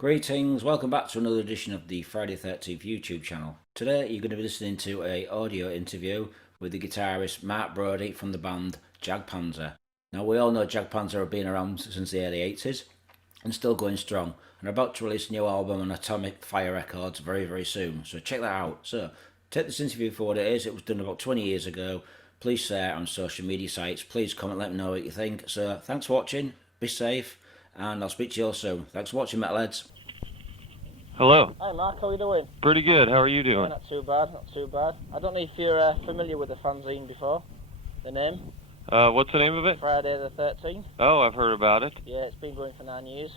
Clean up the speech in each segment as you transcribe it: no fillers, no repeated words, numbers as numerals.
Greetings, welcome back to another edition of the Friday 13th YouTube channel. Today you're going to be listening to an audio interview with the guitarist Mark Briody from the band Jag Panzer. Now we all know Jag Panzer have been around since the early 80s and still going strong and are about to release a new album on Atomic Fire Records very soon, so check that out. So take this interview for what it is. It was done about 20 years ago. Please share it on social media sites, please comment, let me know what you think. So thanks for watching, be safe, and I'll speak to you all soon. Thanks for watching, metalheads. Hello. Hi Mark, how are you doing? Pretty good. How are you doing? Not too bad, not too bad. I don't know if you're familiar with the fanzine before, the name? What's the name of it? Friday the 13th. Oh, I've heard about it. Yeah, it's been going for 9 years.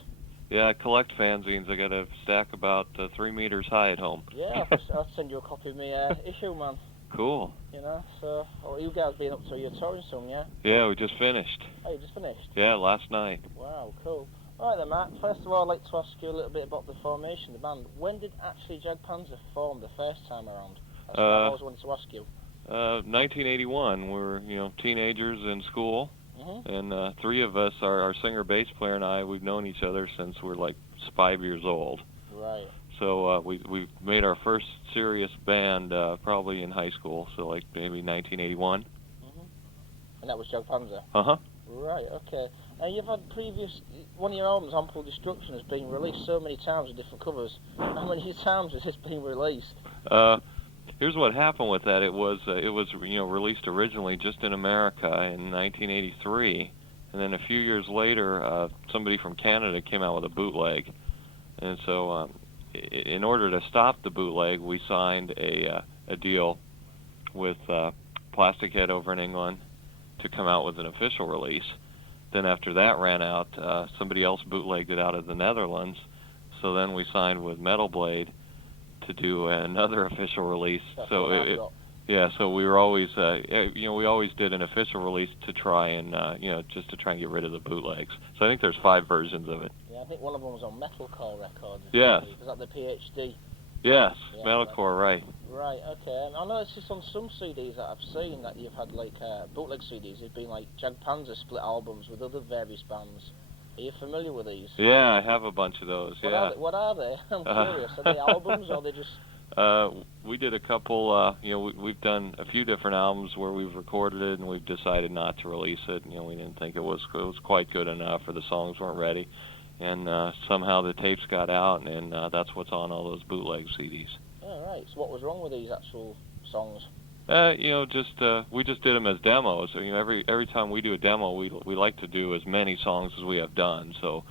Yeah, I collect fanzines. I got a stack about 3 meters high at home. Yeah, I'll send you a copy of my issue, man. Cool. You know, so, you guys been up to your touring soon, yeah? Yeah, we just finished. Oh, you just finished? Yeah, last night. Wow, cool. Alright then, Matt, first of all I'd like to ask you a little bit about the formation of the band. When did actually Jag Panzer form the first time around? That's what I always wanted to ask you. 1981. We were, teenagers in school, and 3 of us, our singer, bass player, and I, we've known each other since we were like 5 years old. Right. So we made our first serious band probably in high school, so like maybe 1981. And that was Jag Panzer? Uh-huh. Right, okay. You've had one of your albums, Ample Destruction, has been released so many times with different covers. How many times has this been released? Here's what happened with that. It was released originally just in America in 1983, and then a few years later, somebody from Canada came out with a bootleg, and so in order to stop the bootleg, we signed a deal with Plastic Head over in England to come out with an official release. Then after that ran out, somebody else bootlegged it out of the Netherlands. So then we signed with Metal Blade to do another official release. So we were always, we always did an official release to try and, just to try and get rid of the bootlegs. So I think there's 5 versions of it. Yeah, I think one of them was on Metalcore Records. Yes. Was that the PhD? Yes, yeah, Metalcore, right. Right, okay. And I know it's just on some CDs that I've seen that you've had like bootleg CDs. They've been like Jag Panzer split albums with other various bands. Are you familiar with these? Yeah, I have a bunch of those. What are they? I'm curious. Are they albums or are they just? We did a couple. We've done a few different albums where we've recorded it and we've decided not to release it. We didn't think it was quite good enough, or the songs weren't ready. And somehow the tapes got out, and that's what's on all those bootleg CDs. Oh, right. So what was wrong with these actual songs? We just did them as demos. So, every time we do a demo, we like to do as many songs as we have done. So,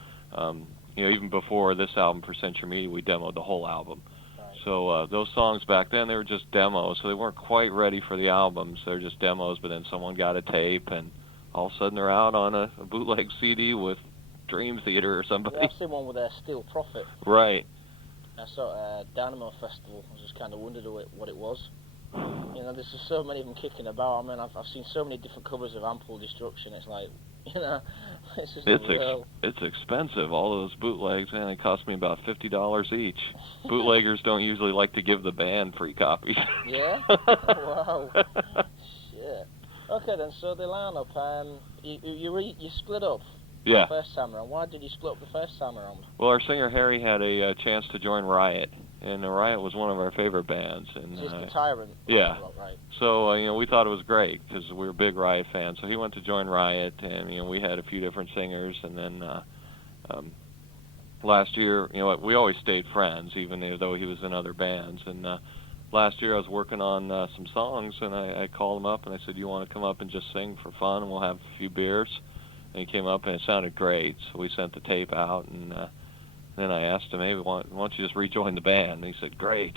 even before this album for Century Media, we demoed the whole album. Right. So those songs back then, they were just demos, so they weren't quite ready for the albums. They're just demos, but then someone got a tape, and all of a sudden they're out on a bootleg CD with Dream Theater or somebody. Yeah, I've seen one with Steel Prophet. Right. I saw it at Dynamo Festival. I just kind of wondered what it was. There's just so many of them kicking about. I mean, I've seen so many different covers of Ample Destruction. It's like, it's just unreal. It's expensive. All those bootlegs, man, they cost me about $50 each. Bootleggers don't usually like to give the band free copies. Yeah? Wow. Shit. Okay then, so the lineup, you split up. Yeah. The first time around. Why did you split up the first time around? Well, our singer Harry had a chance to join Riot, and Riot was one of our favorite bands. And just the Tyrant. Yeah. Right. So we thought it was great because we were big Riot fans. So he went to join Riot, and we had a few different singers. And then last year, we always stayed friends, even though he was in other bands. And last year I was working on some songs, and I called him up and I said, "You want to come up and just sing for fun, and we'll have a few beers?" And he came up, and it sounded great, so we sent the tape out, and then I asked him, "Hey, why don't you just rejoin the band?" And he said, "Great."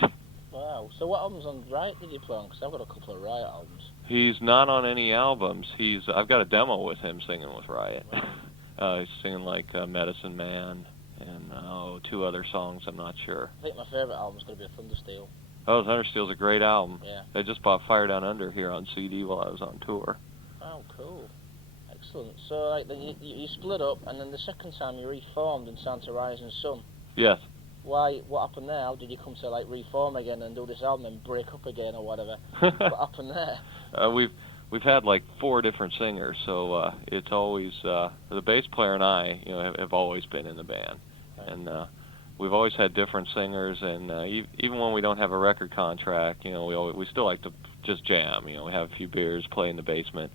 Wow. So what albums on Riot did you play on? Because I've got a couple of Riot albums. He's not on any albums. I've got a demo with him singing with Riot. He's singing like Medicine Man and 2 other songs, I'm not sure. I think my favourite album's going to be Thundersteel. Oh, Thundersteel's a great album. Yeah. I just bought Fire Down Under here on CD while I was on tour. Oh, cool. Excellent. So, then you split up, and then the second time you reformed in Santa Rising Sun. Yes. Why? What happened there? How did you come to reform again and do this album and break up again or whatever? What happened there? We've had like 4 different singers, so it's always the bass player and I, have always been in the band, right. And we've always had different singers, and even when we don't have a record contract, you know, we still like to just jam. You know, we have a few beers, play in the basement,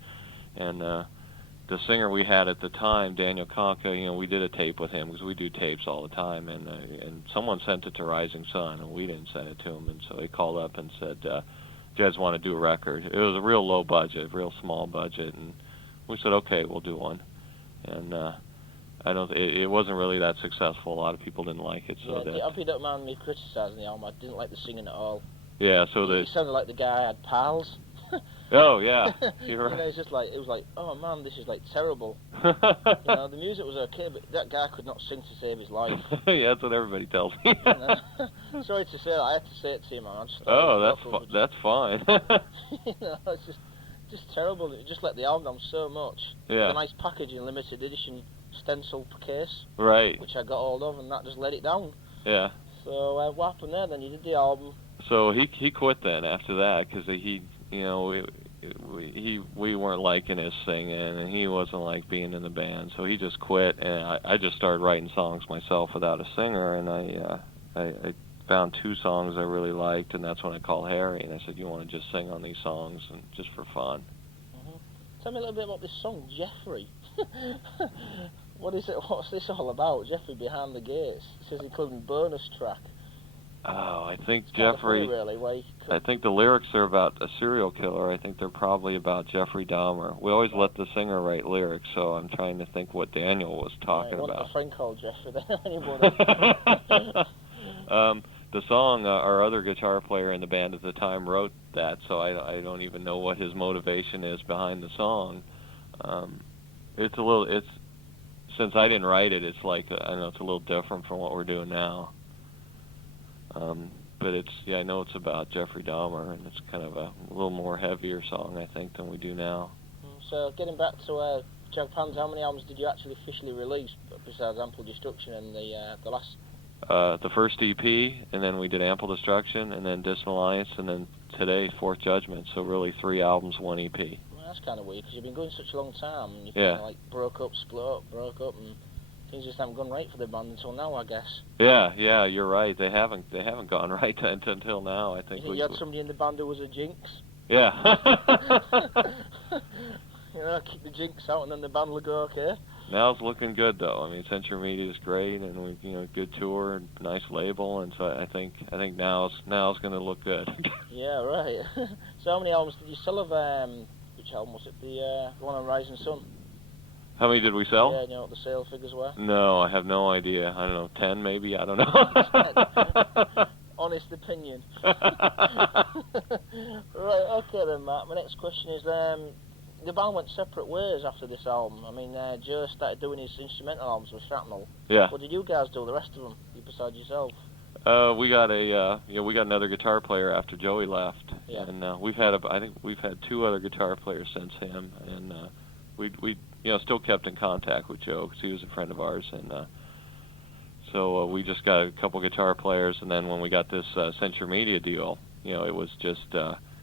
and the singer we had at the time, Daniel Conca, you know, we did a tape with him because we do tapes all the time, and someone sent it to Rising Sun, and we didn't send it to him, and so he called up and said, "Do you guys want to do a record?" It was a real low budget, real small budget, and we said, "Okay, we'll do one." And it wasn't really that successful. A lot of people didn't like it. So I hope you don't mind me criticising the album. I didn't like the singing at all. Yeah, so It sounded like the guy had pals. Oh yeah, you're right. You know, it's just like, it was like, oh man, this is like terrible. You know, the music was okay, but that guy could not sing to save his life. Yeah, that's what everybody tells me. You know? Sorry to say that, I had to say it to you, man. That's fine. You know, it's just terrible. It just let the album down so much. Yeah. The nice packaging, limited edition stencil case. Right. Which I got hold of, and that just let it down. Yeah. So what happened there? Then you did the album. So he quit then after that because we weren't liking his singing, and he wasn't like being in the band, so he just quit, and I just started writing songs myself without a singer, and I found 2 songs I really liked, and that's when I called Harry, and I said, "You want to just sing on these songs, and just for fun?" Mm-hmm. Tell me a little bit about this song, Jeffrey. What is it? What's this all about? Jeffrey Behind the Gates. It says including bonus track. Oh, I think It's Jeffrey. funny, really, I think the lyrics are about a serial killer. I think they're probably about Jeffrey Dahmer. We always let the singer write lyrics, so I'm trying to think what Daniel was talking about. about. A friend called Jeffrey there, anybody? The song, our other guitar player in the band at the time wrote that, so I don't even know what his motivation is behind the song. It's since I didn't write it, it's like I know it's a little different from what we're doing now. But I know it's about Jeffrey Dahmer, and it's kind of a little more heavier song, I think, than we do now. So getting back to Jag Panzer, how many albums did you actually officially release besides Ample Destruction and the last? The first EP, and then we did Ample Destruction, and then Distant Alliance, and then today Forth Judgement. So really 3 albums, 1 EP. Well, that's kind of weird because you've been going such a long time, and you kind of like broke up, and things just haven't gone right for the band until now, I guess. Yeah, you're right. They haven't gone right until now. I think you had somebody in the band who was a jinx. Yeah. You know, keep the jinx out, and then the band will go okay. Now it's looking good though. I mean, Century Media is great, and we good tour, and nice label, and so I think now it's going to look good. Yeah, right. So how many albums did you sell of? Which album was it? The one on Rising Sun. How many did we sell? Yeah, you know what the sale figures were? No, I have no idea. I don't know, 10 maybe? I don't know. Honest opinion. Right, okay then, Mark. My next question is, the band went separate ways after this album. I mean, Joe started doing his instrumental albums with Shrapnel. Yeah. What did you guys do, the rest of them, besides yourself? We got another guitar player after Joey left. Yeah. And I think we've had 2 other guitar players since him, and we still kept in contact with Joe because he was a friend of ours, and so we just got a couple guitar players, and then when we got this Century Media deal, it was just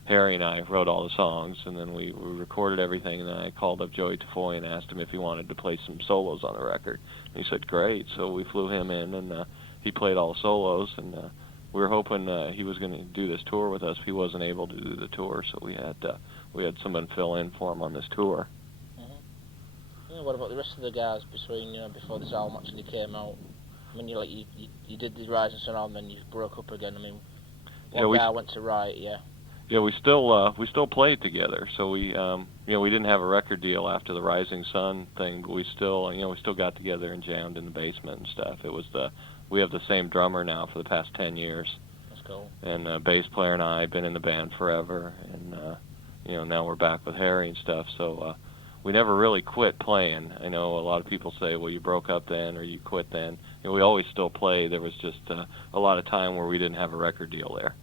Harry and I wrote all the songs, and then we recorded everything, and then I called up Joey Tafoy and asked him if he wanted to play some solos on the record. And he said great, so we flew him in, and he played all the solos, and we were hoping he was going to do this tour with us if he wasn't able to do the tour, so we had someone fill in for him on this tour. What about the rest of the guys before this album actually came out? I mean, you did the Rising Sun album, then you broke up again. I mean, one guy went to Riot, yeah. Yeah, we still played together. So we didn't have a record deal after the Rising Sun thing, but we still got together and jammed in the basement and stuff. We have the same drummer now for the past 10 years. That's cool. And bass player and I have been in the band forever, and now we're back with Harry and stuff. So. We never really quit playing. I know a lot of people say, well, you broke up then or you quit then. We always still play. There was just a lot of time where we didn't have a record deal there.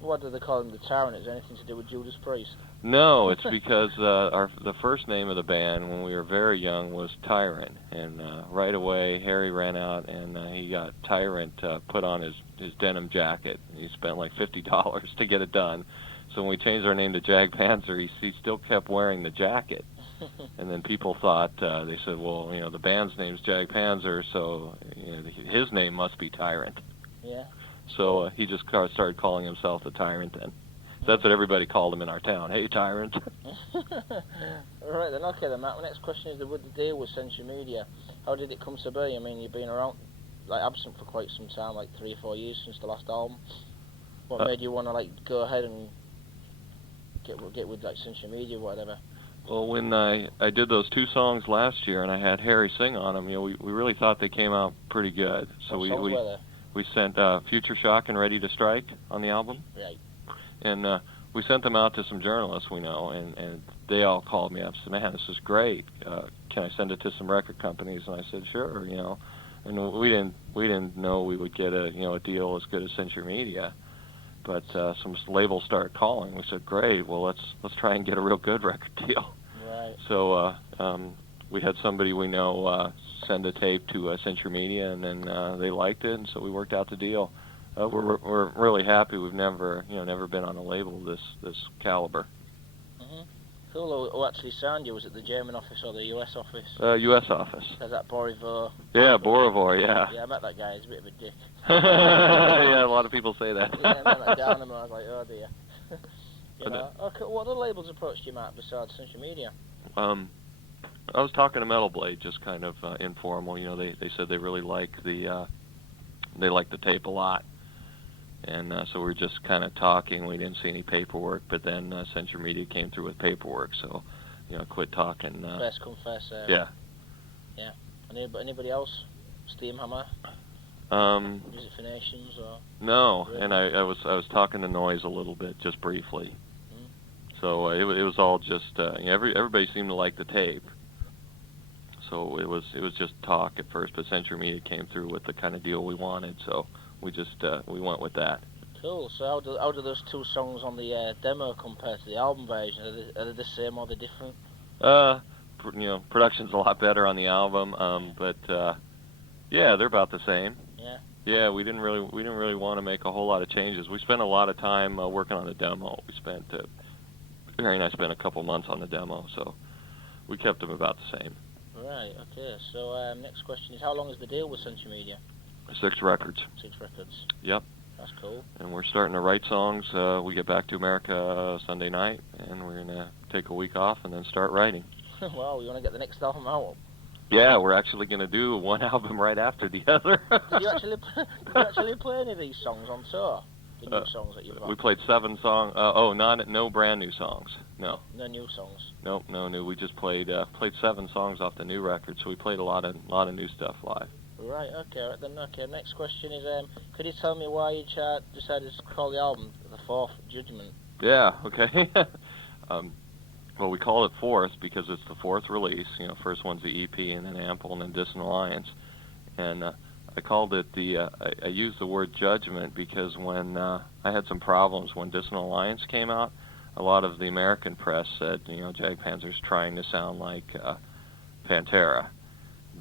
What do they call him, the Tyrant? Is it anything to do with Judas Priest? No, it's because the first name of the band when we were very young was Tyrant. And right away, Harry ran out and he got Tyrant put on his denim jacket. He spent like $50 to get it done. So when we changed our name to Jag Panzer, he still kept wearing the jacket. And then people thought, they said, well, the band's name's Jag Panzer, so his name must be Tyrant. Yeah. So he just started calling himself the Tyrant then. So that's what everybody called him in our town. Hey, Tyrant. Right then, okay then, Matt. My next question is with the deal with Century Media. How did it come to be? I mean, you've been around, absent for quite some time, 3 or 4 years since the last album. What made you want to go ahead and get with Century Media, whatever? Well, when I did those 2 songs last year and I had Harry sing on them, we really thought they came out pretty good. So what songs were there? We sent Future Shock and Ready to Strike on the album. Right. And we sent them out to some journalists we know, and they all called me up and said, man, this is great. Can I send it to some record companies? And I said, sure, And we didn't know we would get a deal as good as Century Media. But some labels started calling. We said, great, well, let's try and get a real good record deal. Right. So we had somebody we know send a tape to Century Media, and then they liked it, and so we worked out the deal. We're really happy. We've never been on a label this caliber. Cool. Who actually signed you? Was it the German office or the US office? U.S. office. Is that Borivor? Yeah, Borivor, yeah. Yeah, I met that guy. He's a bit of a dick. Yeah, a lot of people say that. Yeah, I met that guy and I was like, oh dear. Okay, what other labels approached you, Matt, besides Century Media? I was talking to Metal Blade, just kind of informal. They said they really like the tape a lot. And so we were just kind of talking. We didn't see any paperwork, but then Century Media came through with paperwork, so quit talking. First come, first served. Yeah. Yeah. Anybody else? Steamhammer? Music for Nations or? No, really? And I was talking to Noise a little bit, just briefly. So it was all just everybody seemed to like the tape. So it was just talk at first, but Century Media came through with the kind of deal we wanted, so we just we went with that. Cool. So how do those 2 songs on the demo compare to the album version? Are they the same or are they different? Production's a lot better on the album, but yeah, they're about the same. Yeah. Yeah, we didn't really want to make a whole lot of changes. We spent a lot of time working on the demo. Harry and I spent a couple months on the demo, so we kept them about the same. Right. Okay. So next question is, how long is the deal with Century Media? 6 records. 6 records. Yep. That's cool. And we're starting to write songs. We get back to America Sunday night, and we're gonna take a week off and then start writing. Wow, you want to get the next album out? Yeah, we're actually gonna do one album right after the other. Did you actually play any of these songs on tour? The new songs that you've got? We played 7 songs. No brand new songs. No. No new songs. Nope, no new. We just played 7 songs off the new record, so we played a lot of new stuff live. Right. Okay. Right then. Okay. Next question is, could you tell me why you decided to call the album the Forth Judgement? Yeah. Okay. Well, we call it Forth because it's the 4th release. First one's the EP, and then Ample, and then Distant Alliance. And I called it I used the word judgment because when I had some problems when Distant Alliance came out, a lot of the American press said, Jag Panzer's trying to sound like Pantera.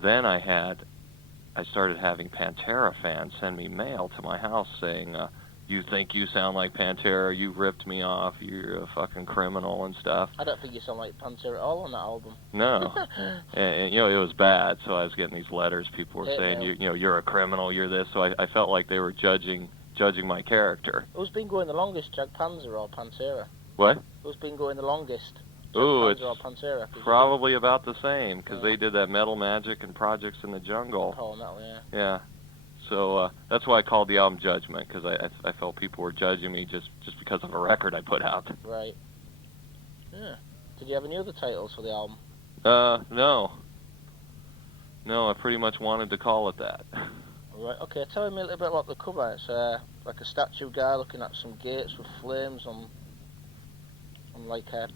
Then I started having Pantera fans send me mail to my house saying, you think you sound like Pantera, you ripped me off, you're a fucking criminal and stuff. I don't think you sound like Pantera at all on that album. No. and it was bad, so I was getting these letters, people were saying, you're a criminal, you're this, so I felt like they were judging my character. Who's been going the longest, Jag Panzer or Pantera? What? Who's been going the longest? Ooh, it's or Pantera? probably about the same, because they did that Metal Magic and Projects in the Jungle. Oh, metal, yeah. Yeah. So that's why I called the album Judgment, because I felt people were judging me just because of a record I put out. Right. Yeah. Did you have any other titles for the album? No. No, I pretty much wanted to call it that. Right. Okay. Tell me a little bit about the cover. It's like a statue guy looking at some gates with flames on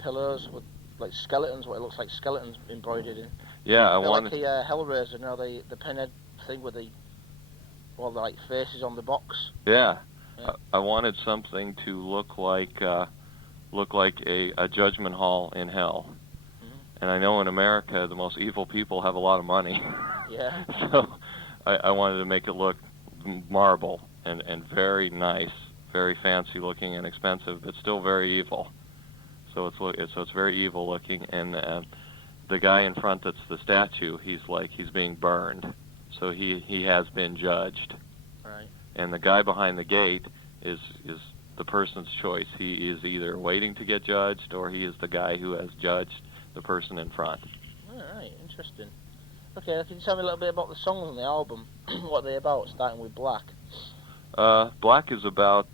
pillars with skeletons. What it looks like skeletons embroidered in. Yeah, I wanted. Like the Hellraiser, the pinhead thing with all the faces on the box. Yeah. Yeah. I wanted something to look like a judgment hall in hell. Mm-hmm. And I know in America the most evil people have a lot of money. Yeah. So I wanted to make it look marble and very nice, very fancy looking and expensive, but still very evil. So it's very evil looking, and the guy in front that's the statue, he's being burned, so he has been judged. Right. And the guy behind the gate is the person's choice. He is either waiting to get judged, or he is the guy who has judged the person in front. All right, interesting. Okay, can you tell me a little bit about the songs on the album? What are they about, starting with Black? Black is about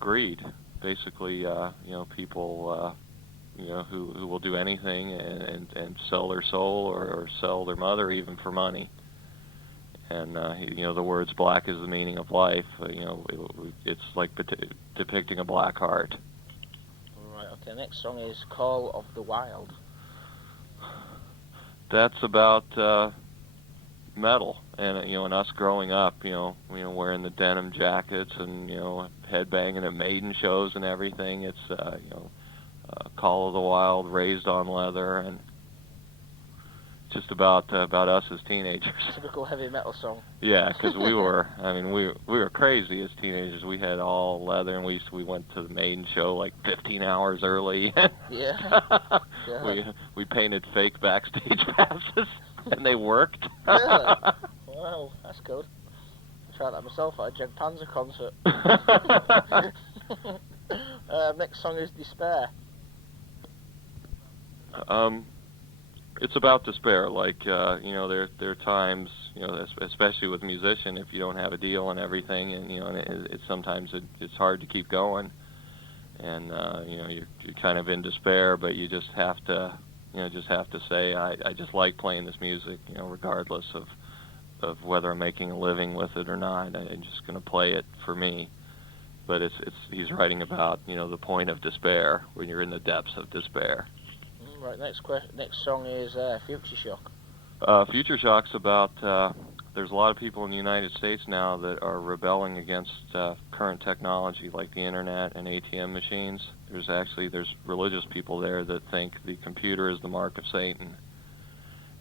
greed, basically. People who will do anything and sell their soul or sell their mother even for money. And the words "black is the meaning of life." It's like depicting a black heart. All right. Okay. Next song is "Call of the Wild." That's about metal, and us growing up, wearing the denim jackets and headbanging at Maiden shows and everything. It's Call of the Wild, Raised on Leather, and just about us as teenagers. Typical heavy metal song. Yeah, because we were crazy as teenagers. We had all leather, and we went to the Maiden show like 15 hours early. Yeah. We painted fake backstage passes, and they worked. Really? Wow, that's good. I tried that myself at a Jag Panzer concert. Next song is Despair. It's about despair. There are times, especially with a musician, if you don't have a deal and everything, and it's sometimes it's hard to keep going, and you're kind of in despair, but you just have to say, I just like playing this music, regardless of whether I'm making a living with it or not. I'm just going to play it for me. But he's writing about the point of despair when you're in the depths of despair. Right, next song is Future Shock. Future Shock's about, there's a lot of people in the United States now that are rebelling against current technology like the internet and ATM machines. There's religious people there that think the computer is the mark of Satan.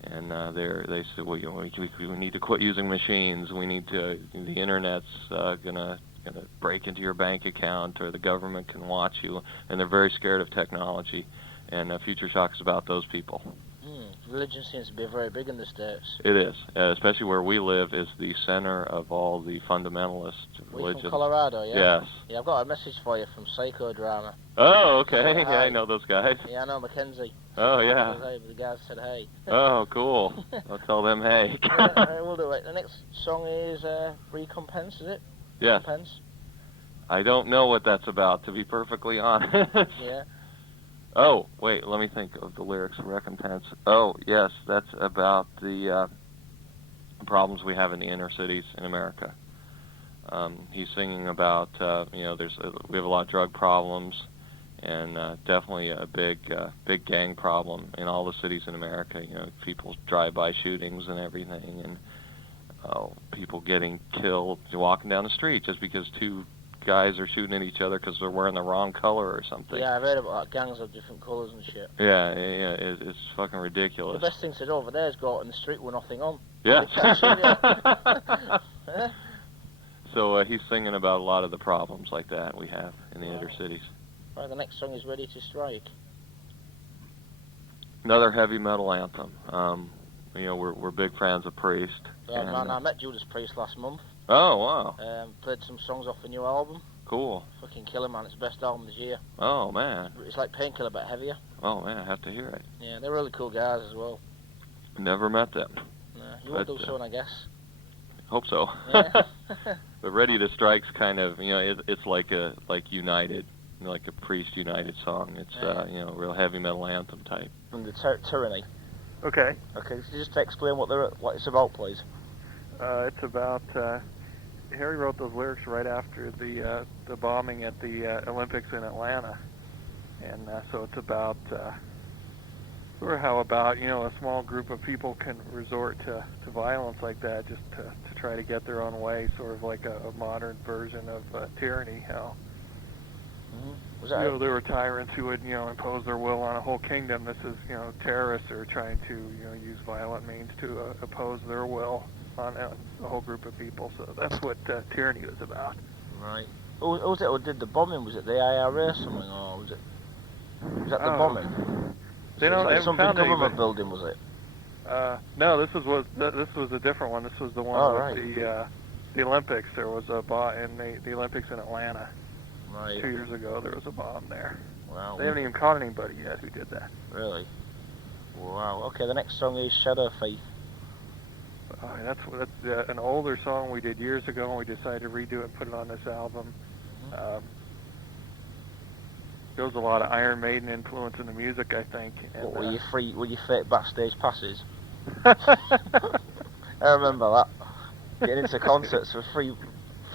And they say, well, we need to quit using machines. The internet's gonna break into your bank account, or the government can watch you, and they're very scared of technology. And Future Shock is about those people. Religion seems to be very big in the States. It is, especially where we live is the center of all the fundamentalist religions. From Colorado, yeah? Yes. Yeah, I've got a message for you from Psychodrama. Oh, okay. Yeah, I know those guys. Yeah, I know Mackenzie. Oh, yeah. The guys said hey. Oh, cool. I'll tell them hey. Yeah, we'll do it. The next song is Recompense, is it? Yes. Recompense? I don't know what that's about, to be perfectly honest. Yeah. Oh, wait, let me think of the lyrics of Recompense. Oh, yes, that's about the problems we have in the inner cities in America. He's singing about, we have a lot of drug problems, and definitely a big gang problem in all the cities in America. People drive-by shootings and everything, and people getting killed walking down the street just because two guys are shooting at each other because they're wearing the wrong color or something. Yeah, I've heard about that. Gangs of different colours and shit. Yeah, it's fucking ridiculous. The best thing to do over there is go out in the street with nothing on. Yeah. Yeah. So he's singing about a lot of the problems like that we have in the inner cities. Right, the next song is Ready to Strike. Another heavy metal anthem. We're big fans of Priest. Yeah, man, I met Judas Priest last month. Oh, wow. Played some songs off the new album. Cool. Fucking killer, man. It's the best album this year. Oh, man. It's like Painkiller, but heavier. Oh, man, I have to hear it. Yeah, they're really cool guys as well. Never met them. Nah, you will do soon, I guess. Hope so. Yeah. But Ready to Strike's kind of, it's like United, like a Priest United song. It's, real heavy metal anthem type. From the Tyranny. Okay. Okay, could you just explain what it's about, please? It's about Harry wrote those lyrics right after the bombing at the Olympics in Atlanta, and so it's about sort of how a small group of people can resort to violence like that just to try to get their own way, sort of like a modern version of tyranny. How Was that there were tyrants who would impose their will on a whole kingdom. This is terrorists who are trying to use violent means to oppose their will on a whole group of people. So that's what tyranny was about. right? Who was it who did the bombing? Was it the IRA or something, or was that the bombing? They don't. They haven't Something found government anybody. building, was it? No, this was a different one. This was the one with the Olympics. There was a bomb in the Olympics in Atlanta. Right. 2 years ago, there was a bomb there. Wow. They haven't even caught anybody yet who did that. Really? Wow. Okay, the next song is Shadow Faith. That's an older song we did years ago, and we decided to redo it and put it on this album. There was a lot of Iron Maiden influence in the music, I think. And, What, were you fake backstage passes? I remember that. Getting into concerts for free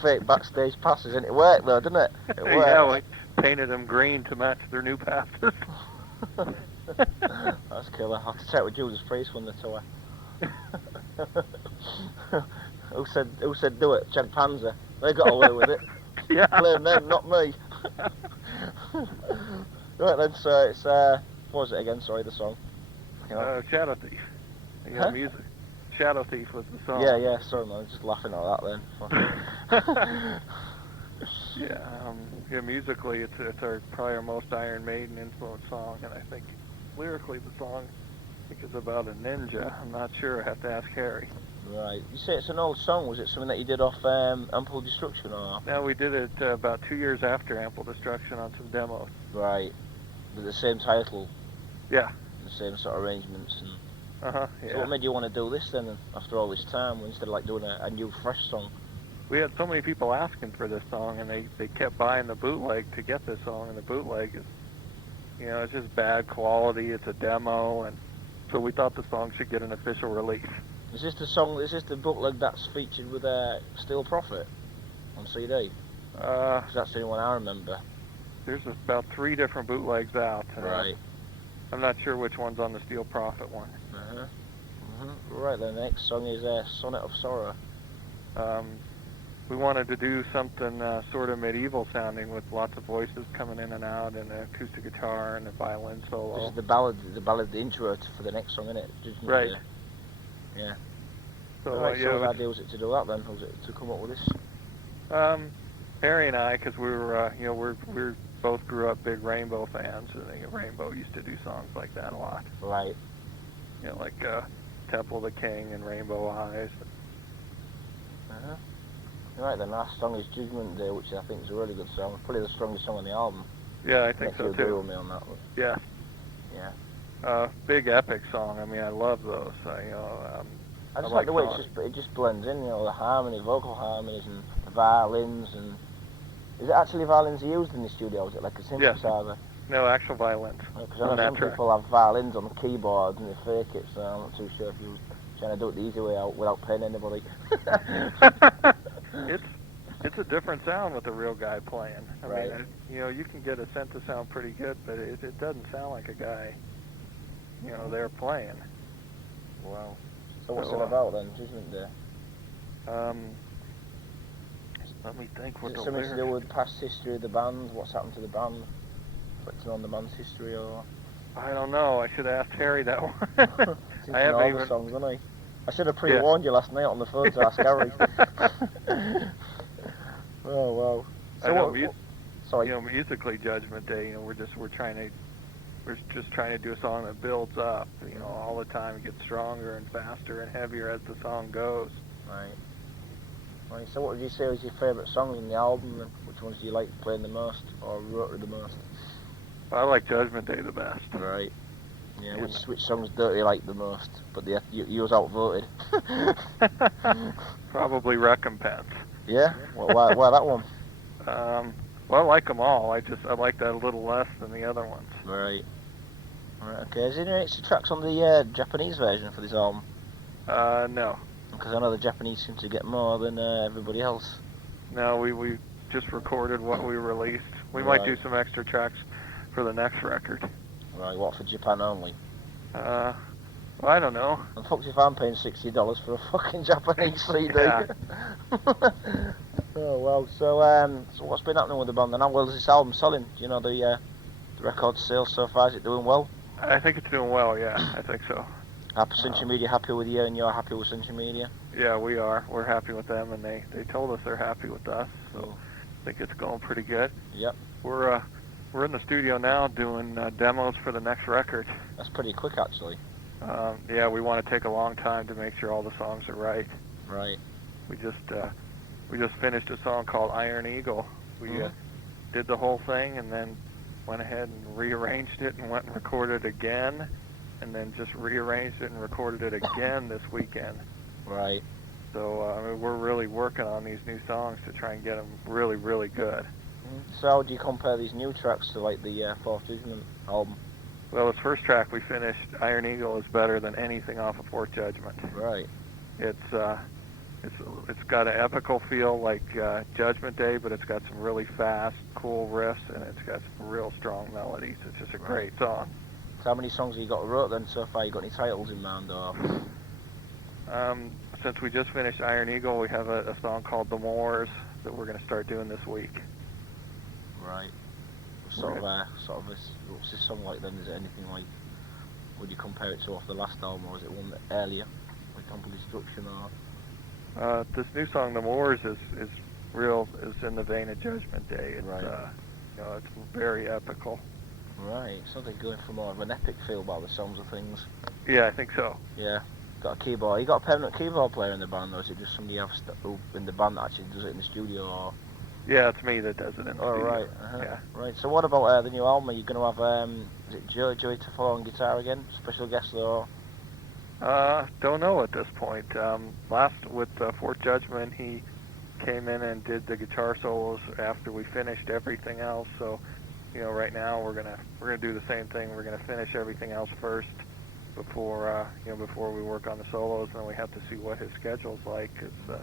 fake backstage passes, and it worked though, didn't it? It worked. Yeah, we painted them green to match their new passes. That's killer. I'll have to check with Judas Priest when the tour. Who said do it? Jag Panzer. They got away with it. Yeah. Blame them, not me. Right then, so it's what was it again? Sorry, the song. Shadow Thief. Music. Shadow Thief was the song. Yeah. Sorry, man. Just laughing at that then. Musically, it's probably our most Iron Maiden influenced song, and I think lyrically the song is about a ninja. I'm not sure. I have to ask Harry. Right. You say it's an old song. Was it something that you did off Ample Destruction or? No, we did it about 2 years after Ample Destruction on some demos. Right. With the same title. Yeah. The same sort of arrangements and. Yeah. So what made you want to do this then, after all this time, instead of like doing a new fresh song? We had so many people asking for this song, and they kept buying the bootleg to get this song, and the bootleg is, it's just bad quality. It's a demo, and so we thought the song should get an official release. Is this the song? Is this the bootleg that's featured with Steel Prophet on CD? Because that's the only one I remember. There's about 3 different bootlegs out. Right. I'm not sure which one's on the Steel Prophet one. Right, the next song is Sonnet of Sorrow. We wanted to do something sort of medieval sounding with lots of voices coming in and out, and an acoustic guitar and a violin solo. This is the ballad, the intro for the next song, isn't it? Judgment Right. Day. Yeah. So, Right, so the idea was it to do that then? Was it to come up with this? Harry and I, because we were, we both grew up big Rainbow fans, and Rainbow used to do songs like that a lot. Right. Like Temple of the King and Rainbow Eyes. Right, the last song is Judgment Day, which I think is a really good song. Probably the strongest song on the album. Yeah, I think so you agree too. with me on that one. Yeah. Yeah. Big epic song. I mean, I love those. I just like the way it just blends in, the harmony, vocal harmonies, and the violins, and is it actually violins used in the studio, or is it like a synthesizer? No, actual violins. Because I know some people have violins on the keyboard and they fake it, so I'm not too sure if you're trying to do it the easy way out without paying anybody. It's a different sound with a real guy playing. I Right. mean, you can get a synth to sound pretty good, but it doesn't sound like a guy, there playing. Wow. So what's it about then, Judgment Day? Let me think what Is it the something lyrics... to do with past history of the band? What's happened to the band? Reflecting on the band's history, or? I don't know. I should have asked Harry that one. I haven't even... songs, haven't I? I should have pre-warned you last night on the phone to ask Harry. Oh wow. So sorry. Musically, Judgment Day. We're just trying to do a song that builds up. All the time, it gets stronger and faster and heavier as the song goes. Right. Right. So, what would you say was your favourite songs on the album? And which ones do you like playing the most, or wrote the most? I like Judgment Day the best. Right. Yeah. Which songs don't you like the most? But you was outvoted. Probably Recompense. Yeah. Well, why that one? Well, I like them all. I like that a little less than the other ones. Right. Right. Okay. Is there any extra tracks on the Japanese version for this album? No. Because I know the Japanese seem to get more than everybody else. No, we just recorded what we released. We might do some extra tracks for the next record. Right. What, for Japan only? Well, I don't know. I'm fucked if I'm paying $60 for a fucking Japanese CD. Yeah. Oh well. So what's been happening with the band then? How well is this album selling? Do you know the record sales so far? Is it doing well? I think it's doing well. Yeah, I think so. Century Media happy with you, and you're happy with Century Media? Yeah, we are. We're happy with them, and they told us they're happy with us. So I think it's going pretty good. Yep. We're we're in the studio now doing demos for the next record. That's pretty quick, actually. Yeah, we want to take a long time to make sure all the songs are right. Right. We just finished a song called Iron Eagle. We did the whole thing and then went ahead and rearranged it and went and recorded it again, and then just rearranged it and recorded it again this weekend. Right. So I mean, we're really working on these new songs to try and get them really, really good. So how do you compare these new tracks to like the Forth Judgement album? Well, this first track we finished, Iron Eagle, is better than anything off of Forth Judgement. Right. It's got an epical feel like Judgment Day, but it's got some really fast, cool riffs, and it's got some real strong melodies. It's just a great song. So how many songs have you got wrote then so far? You got any titles in mind, or? Since we just finished Iron Eagle, we have a song called The Moors that we're going to start doing this week. Right. What's this song like then? Is it anything like, would you compare it to off the last album, or is it one earlier, like Ample Destruction, or? This new song, The Moors, is in the vein of Judgment Day. It's, right. It's very epical. Right. Sounds like going for more of an epic feel by the sounds of things. Yeah, I think so. Yeah. Got a keyboard. You got a permanent keyboard player in the band, or is it just somebody else in the band that actually does it in the studio? Or? Yeah, it's me that does it in the studio. Right. Yeah. Right. So what about the new album? Are you going to have is it Joey to follow on guitar again? Special guest or? Don't know at this point. Last with Forth Judgement, he came in and did the guitar solos after we finished everything else. So, right now we're gonna do the same thing. We're gonna finish everything else first before we work on the solos, and then we have to see what his schedule's like, because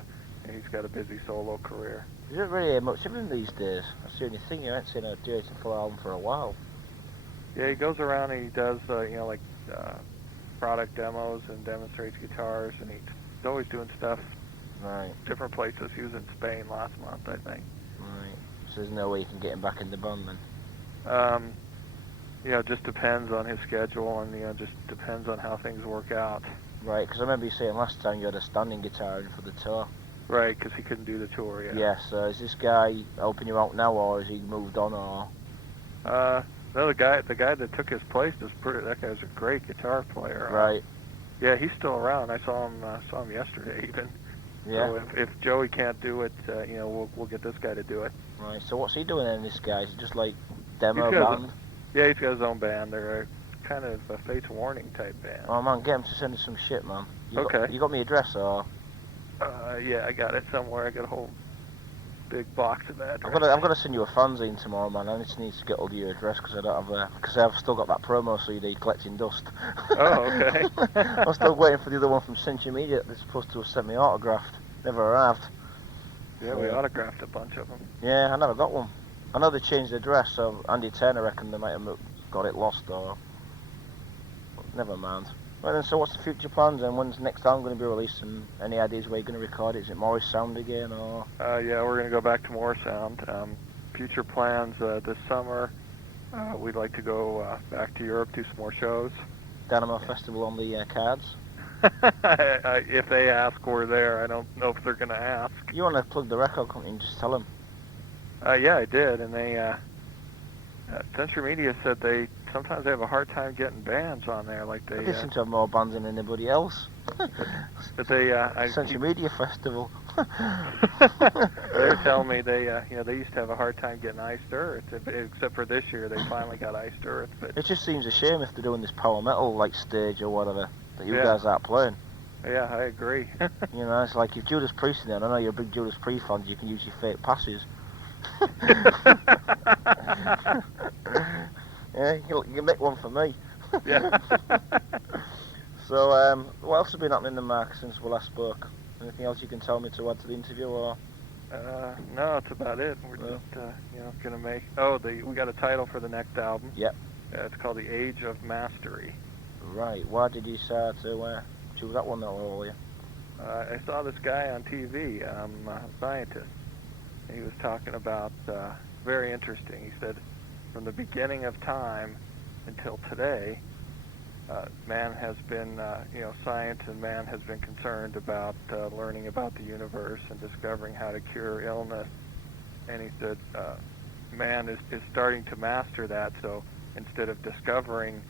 he's got a busy solo career. Is it really much of him these days? That's the only thing. You haven't seen a Joey to follow album for a while. Yeah, he goes around and he does product demos and demonstrates guitars, and he's always doing stuff right different places. He was in Spain last month, I think. Right. So there's no way you can get him back in the band then? It just depends on his schedule, and just depends on how things work out. Right, because I remember you saying last time you had a standing guitar in for the tour. Right, because he couldn't do the tour yet. Yeah, so is this guy helping you out now, or has he moved on, or? No, the guy that took his place that guy's a great guitar player. Right. Yeah, he's still around. I saw him yesterday even. Yeah. So if Joey can't do it, we'll get this guy to do it. Right. So what's he doing then, this guy? Is he just like demo band? Yeah, he's got his own band. They're a kind of a Fates Warning type band. Oh man, get him to send us some shit, man. You got me address, or? Yeah, I got it somewhere. I got a whole big box of that. I'm gonna send you a fanzine tomorrow, man. I just need to get all of your address because I don't have because I've still got that promo CD collecting dust. Oh, okay. I'm still waiting for the other one from Century Media. They're supposed to have sent me autographed. Never arrived. Yeah, we autographed a bunch of them. Yeah, I never got one. I know they changed the address, so Andy Turner reckoned they might have got it lost, or never mind. Right then, so what's the future plans, and when's the next album going to be released, and any ideas where you're going to record it? Is it Morris Sound again, or? Yeah, we're going to go back to Morris Sound. Future plans this summer, we'd like to go back to Europe, do some more shows. Dynamo Festival on the cards? If they ask, we're there. I don't know if they're going to ask. You want to plug the record company and just tell them? Yeah, I did, and they Century Media said sometimes they have a hard time getting bands on there. Like they seem to have more bands than anybody else. But they Century Media Festival. They're telling me they used to have a hard time getting Iced Earth, except for this year they finally got Iced Earth. But it just seems a shame if they're doing this power metal like stage or whatever that you guys aren't playing. Yeah, I agree. It's like if Judas Priest in there, I know you're a big Judas Priest fan, you can use your fake passes. Yeah, you make one for me. Yeah. So, what else has been happening in Mark since we last spoke? Anything else you can tell me to add to the interview, or? No, that's about it. We're just gonna make. We got a title for the next album. Yep. It's called The Age of Mastery. Right. Why did you decide to choose that one earlier? I saw this guy on TV, a scientist. He was talking about, very interesting, he said, from the beginning of time until today, man has been, science and man has been concerned about learning about the universe and discovering how to cure illness. And he said, man is starting to master that. So instead of discovering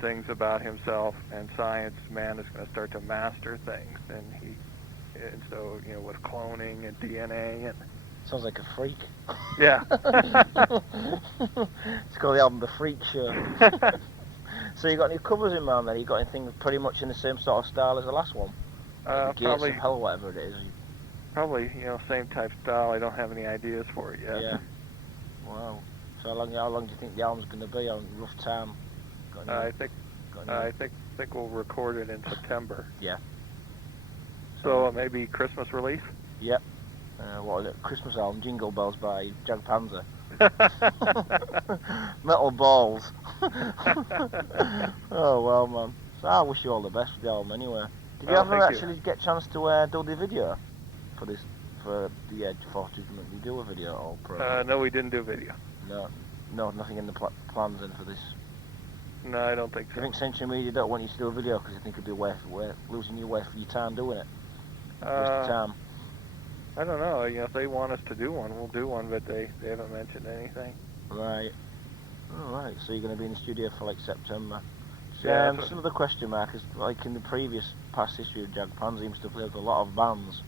things about himself and science, man is going to start to master things, and so with cloning and DNA and Sounds like a freak. yeah. It's called the album The Freak Show. So you got any covers in mind then? You got anything pretty much in the same sort of style as the last one? Like the Gates Probably of Hell, whatever it is. Probably, same type style. I don't have any ideas for it yet. Yeah. Wow. So how long do you think the album's going to be on rough time? I think we'll record it in September. Yeah. So maybe Christmas release. Yep. What is it? Christmas album, Jingle Bells by Jag Panzer. Metal balls. Oh well, man. So I wish you all the best for the album anyway. Did you ever actually get a chance to do the video for the Forth Judgement? Did you do a video at all? No, we didn't do video. No, nothing in the plans then for this. No, I don't think so. Do you think Century Media don't want you to do a video because you think it'd be losing you away for your time doing it? Waste of time. I don't know. If they want us to do one, we'll do one, but they haven't mentioned anything. Right. All right. So you're going to be in the studio for like September. Yeah. Some of the question mark is like in the past history of Jag Panzer, you must have played with a lot of bands.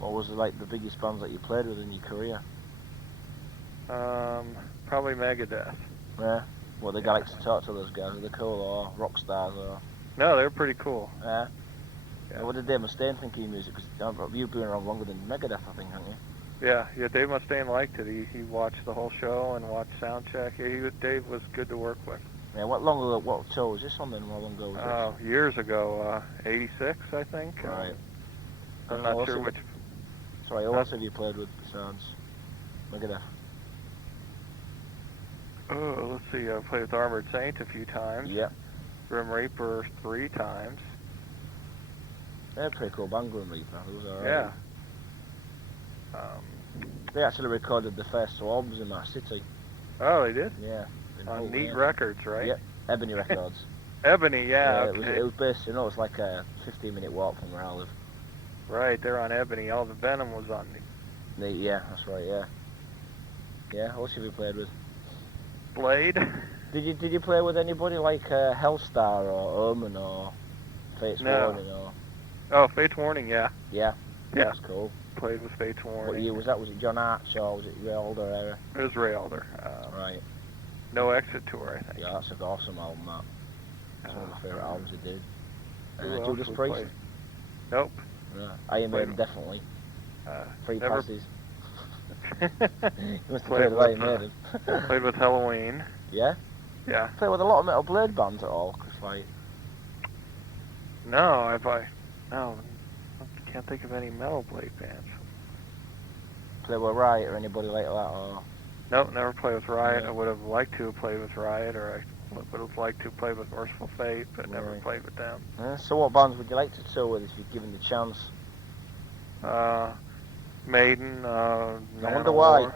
What was like the biggest bands that you played with in your career? Probably Megadeth. Yeah. Well, the guy likes to talk to those guys. Are they cool or rock stars or? No, they're pretty cool. Yeah. Yeah. What did Dave Mustaine think of your music? Because you've been around longer than Megadeth, I think, haven't you? Yeah. Dave Mustaine liked it. He watched the whole show and watched soundcheck. Yeah, Dave was good to work with. Yeah. What show was this on then? How long ago was this? Years ago, '86, I think. Right. I'm not sure which. Sorry, who else have you played with besides Megadeth? Oh, let's see. I played with Armored Saint a few times. Yeah. Grim Reaper 3 times. They're a pretty cool band, Grim Reaper. It was alright. Yeah. They actually recorded the first two albums in that city. Oh, they did? Yeah. On Neat Records, right? Yep. Ebony Records. Ebony, yeah. Okay. It was based, it's like a 15-minute walk from where I live. Right, they're on Ebony. All the Venom was on Yeah, that's right, yeah. Yeah, who else have you played with? Blade. Did you play with anybody like Hellstar or Omen or Fate's Warning or? Oh, Fate's Warning, yeah. Yeah. Yeah. That's cool. Played with Fate's Warning. What year was that? Was it John Arch or was it Ray Alder era? It was Ray Alder. Right. No Exit Tour, I think. Yeah, that's an awesome album, that. That's one of my favourite albums he did. Judas we Priest? played? Nope. Yeah. Iron Maiden, definitely. Free never passes. You must have played with Iron Maiden. Played with Halloween. Yeah? Yeah. Played with a lot of Metal Blade bands at all? Cause like... No, I can't think of any Metal Blade bands. Play with Riot or anybody like that, or... Nope, never played with Riot. Yeah. I would have liked to have played with Riot, or I would have liked to play with Merciful Fate, but never Right. played with them. So what bands would you like to tour with if you're given the chance? Maiden, I wonder why.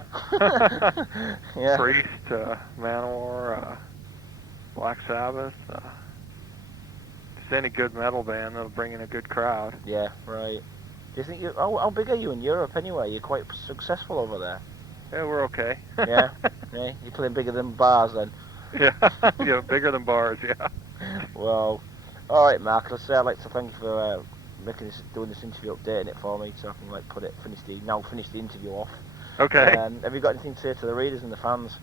Yeah. Priest, Manowar, Black Sabbath. Just any good metal band that'll bring in a good crowd. Yeah, right. Do you think how big are you in Europe anyway? You're quite successful over there. Yeah, we're okay. Yeah? Yeah? You're playing bigger than bars then? Yeah, bigger than bars, yeah. Well, alright Mark, I'd like to thank you for doing this interview, updating it for me so I can like finish the interview off. Okay. Have you got anything to say to the readers and the fans?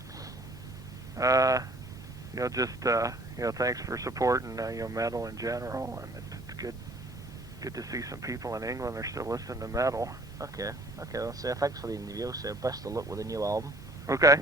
Thanks for supporting, metal in general, and it's good to see some people in England are still listening to metal. Okay, I'll say thanks for the interview, so best of luck with the new album. Okay.